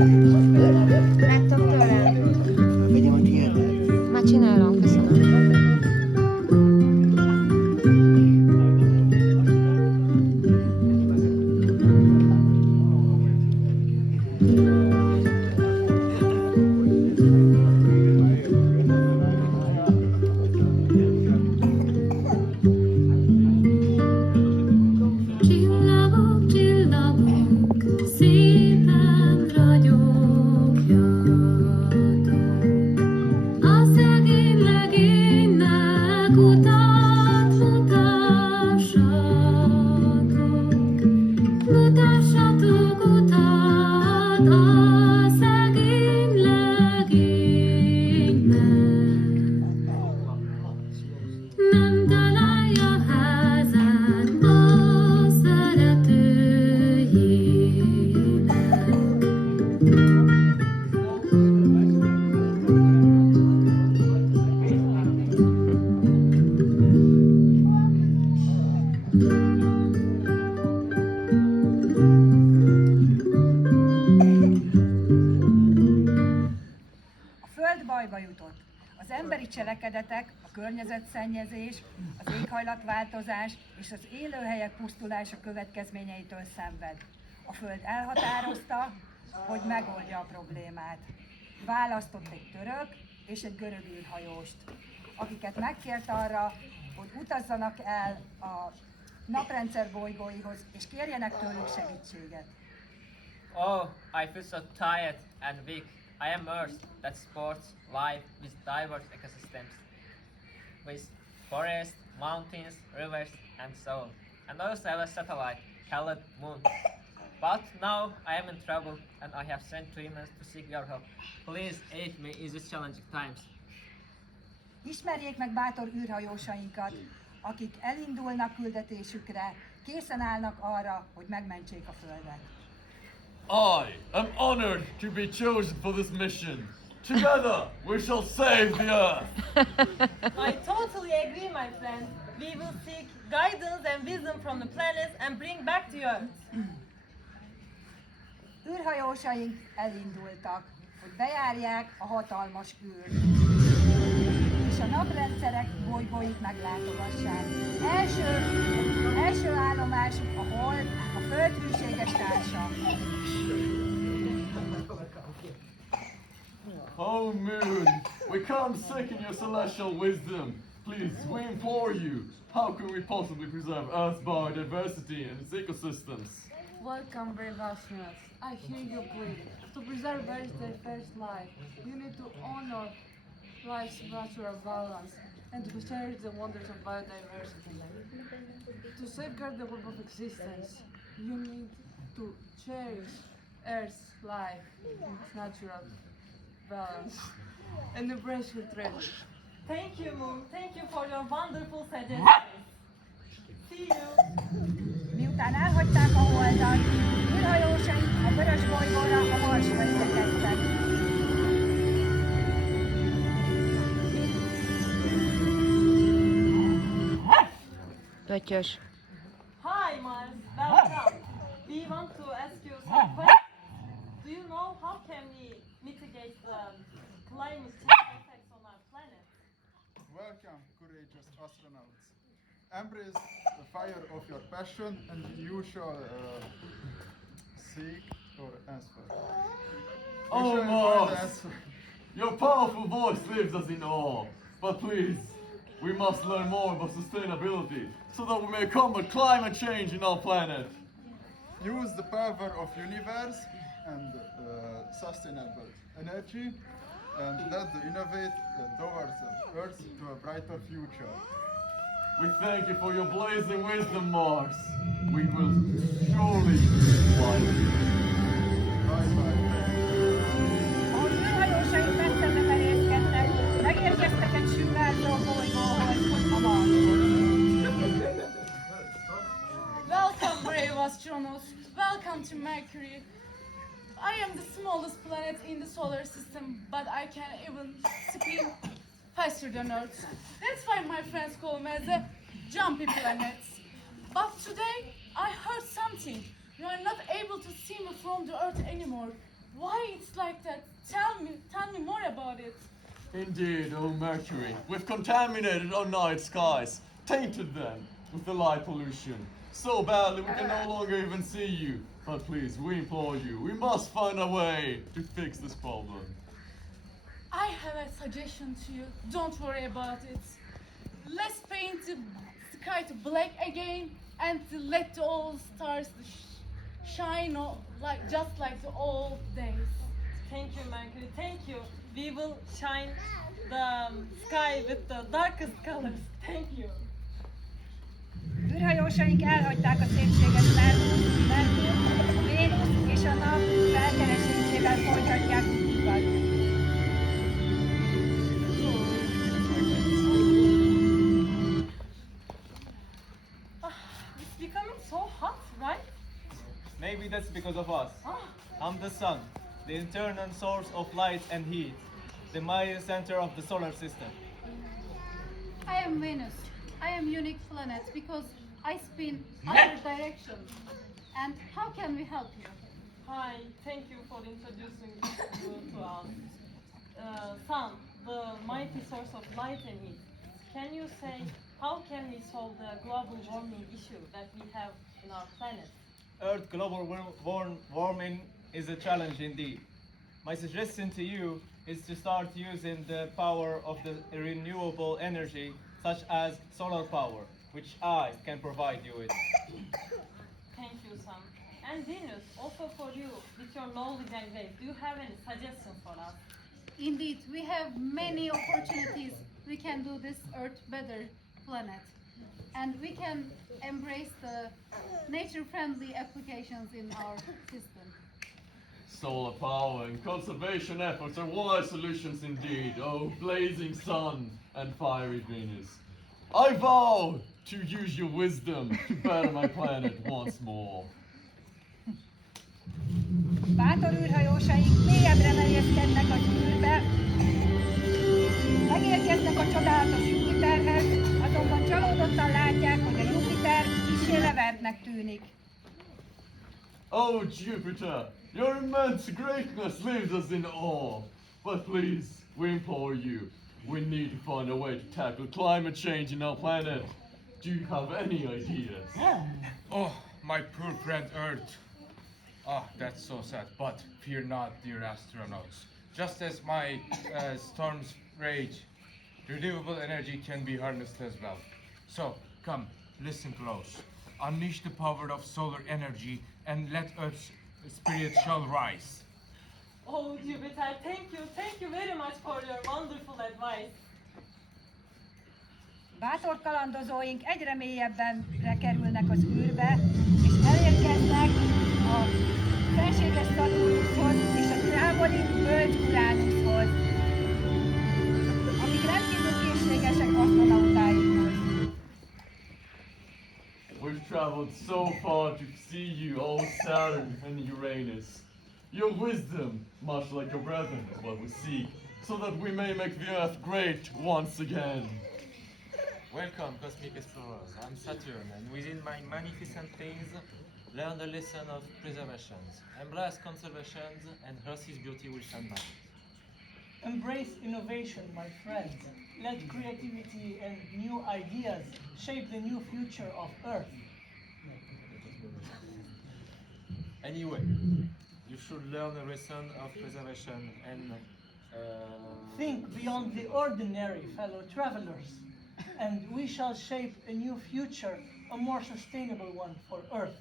Láttok tőlem? Vegyem a tiédet. Már csinálom, köszönöm. emberi cselekedetek, a környezetszennyezés, az éghajlatváltozás és az élőhelyek pusztulása következményeitől szenved. A Föld elhatározta, hogy megoldja a problémát. Választott egy török és egy görög űrhajóst, akiket megkért arra, hogy utazzanak el a naprendszer bolygóihoz, és kérjenek tőlük segítséget. Oh, I feel so tired and weak. I am Earth that supports life with diverse ecosystems, with forests, mountains, rivers, and so on. And also have a satellite called Moon. But now I am in trouble and I have sent 2 emails to seek your help. Please aid me in these challenging times. Ismerjék meg bátor űrhajósainkat, akik elindulnak küldetésükre, készen állnak arra, hogy megmentsék a Földet. I am honored to be chosen for this mission. Together, we shall save the Earth. I totally agree, my friend. We will seek guidance and wisdom from the planets and bring back the Earth. Űrhajósaink elindultak, hogy bejárják a hatalmas űrt, és a naprendszerek bolygóit meglátogassák. Első állomásuk a Hold, a Föld hűséges társa. Oh Moon, we come seeking your celestial wisdom. Please, we implore you. How can we possibly preserve Earth's biodiversity and its ecosystems? Welcome, brave astronauts. I hear your plea. To preserve Earth's diverse life, you need to honor life's natural balance and to cherish the wonders of biodiversity. To safeguard the web of existence, you need to cherish Earth's life in its natural balance and embrace your treasure. Thank you, Moon. Thank you for your wonderful suggestions. See you. Miután elhagyták a Holdat, űrhajósaink a vörös bolygóra, a Marsra igyekeztek. Pöttyös. Hi, Mars. Welcome. We want to ask you some questions. Do you know how can we mitigate the climate change effects on our planet? Welcome, courageous astronauts. Embrace the fire of your passion and you shall seek your answer. Oh Mars, your powerful voice leaves us in awe. But please, we must learn more about sustainability so that we may combat climate change in our planet. Use the power of universe and sustainable energy and let the innovate towards the Earth to a brighter future. We thank you for your blazing wisdom, Mars. We will surely fly. Bye-bye. Ahogy űrhajósaink messzebbre merészkedtek, megérkeztek egy sugárzó bolygóhoz, a Marshoz. Welcome, brave astronauts. Welcome to Mercury. I am the smallest planet in the solar system, but I can even spin faster than Earth. That's why my friends call me as a jumpy planet. But today I heard something. You are not able to see me from the Earth anymore. Why it's like that? Tell me more about it. Indeed, oh Mercury, we've contaminated our night skies, tainted them with the light pollution. So badly we can no longer even see you. But please, we implore you, we must find a way to fix this problem. I have a suggestion to you. Don't worry about it. Let's paint the sky to black again and let the old stars shine just like the old days. Thank you, Mercury. Thank you. We will shine the sky with the darkest colors. Thank you. űrhajósaink elhagyták a szépséges Merkur, Vénusz és a nap felkeresésével folytatják útjukat. It's becoming so hot, right? Maybe that's because of us. I'm the sun, the internal source of light and heat, the mighty center of the solar system. I am Venus. I am unique planet because I spin other directions. And how can we help you? Hi, thank you for introducing you to us. Sun, the mighty source of light and heat. Can you say how can we solve the global warming issue that we have in our planet? Earth global warming is a challenge indeed. My suggestion to you is to start using the power of the renewable energy such as solar power, which I can provide you with. Thank you, Sun. And Venus, also for you, with your knowledge and ways, do you have any suggestions for us? Indeed, we have many opportunities. We can do this Earth better planet. And we can embrace the nature-friendly applications in our system. Solar power and conservation efforts are wise solutions indeed, oh blazing sun and fiery Venus. I vow to use your wisdom to better my planet once more. Bátor űrhajósaink mélyebbre merészkednek az űrbe, megérkeznek a csodálatos Jupiterhez, azonban csalódottan látják, hogy a Jupiter kissé levertnek tűnik. Oh Jupiter, your immense greatness leaves us in awe. But please, we implore you, we need to find a way to tackle climate change in our planet. Do you have any ideas? Oh, my poor friend Earth. Ah, that's so sad. But fear not, dear astronauts. Just as my storms rage, renewable energy can be harnessed as well. So, come, listen close. Unleash the power of solar energy and let Earth's spirit shall rise. Oh, Jupiter, thank you very much for your wonderful advice. Bátor kalandozóink egyre mélyebben kerülnek az űrbe, és elérkeznek a felséges Szaturnuszhoz és a távoli bölcs Uránuszhoz, akik rendkívül készségesek asztronautáikhoz. We've traveled so far to see you, oh Saturn and Uranus. Your wisdom, much like your brethren, is what we seek, so that we may make the Earth great once again. Welcome, cosmic explorers. I'm Saturn, and within my magnificent things, learn the lesson of preservation. Embrace conservation, and Earth's beauty will shine bright. Embrace innovation, my friends. Let creativity and new ideas shape the new future of Earth. Anyway, you should learn a lesson of preservation and Think beyond the ordinary, fellow travelers, and we shall shape a new future, a more sustainable one for Earth.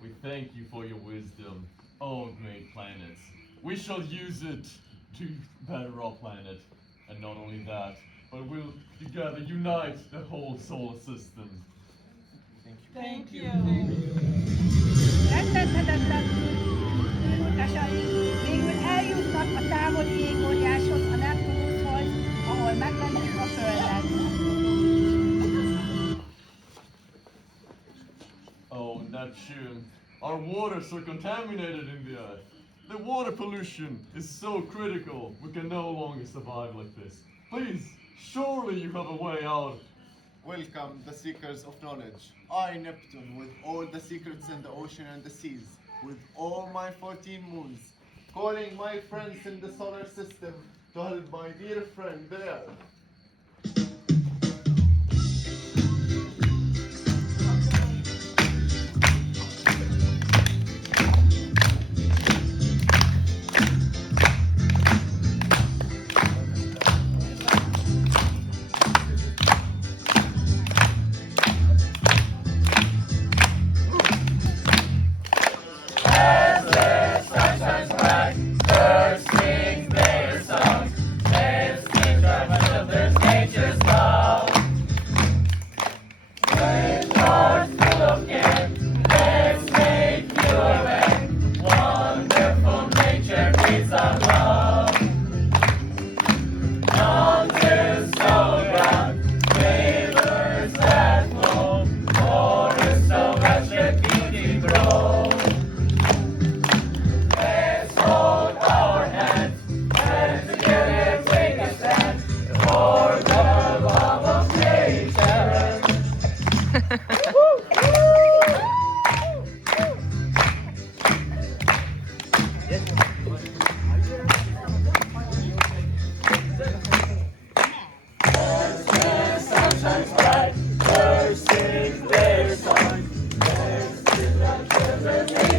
We thank you for your wisdom, oh great planets. We shall use it to better our planet. And not only that, but we'll together unite the whole solar system. Thank you. Rettenthetetlen űrutasaink végül eljutnak a távoli égóriáshoz, a Neptunuszhoz, ahol megmentjük a Földet. Oh, Neptune, our waters are contaminated in the earth. The water pollution is so critical, we can no longer survive like this. Please, surely you have a way out. Welcome, the seekers of knowledge. I, Neptune, with all the secrets in the ocean and the seas, with all my 14 moons, calling my friends in the solar system to help my dear friend there. There's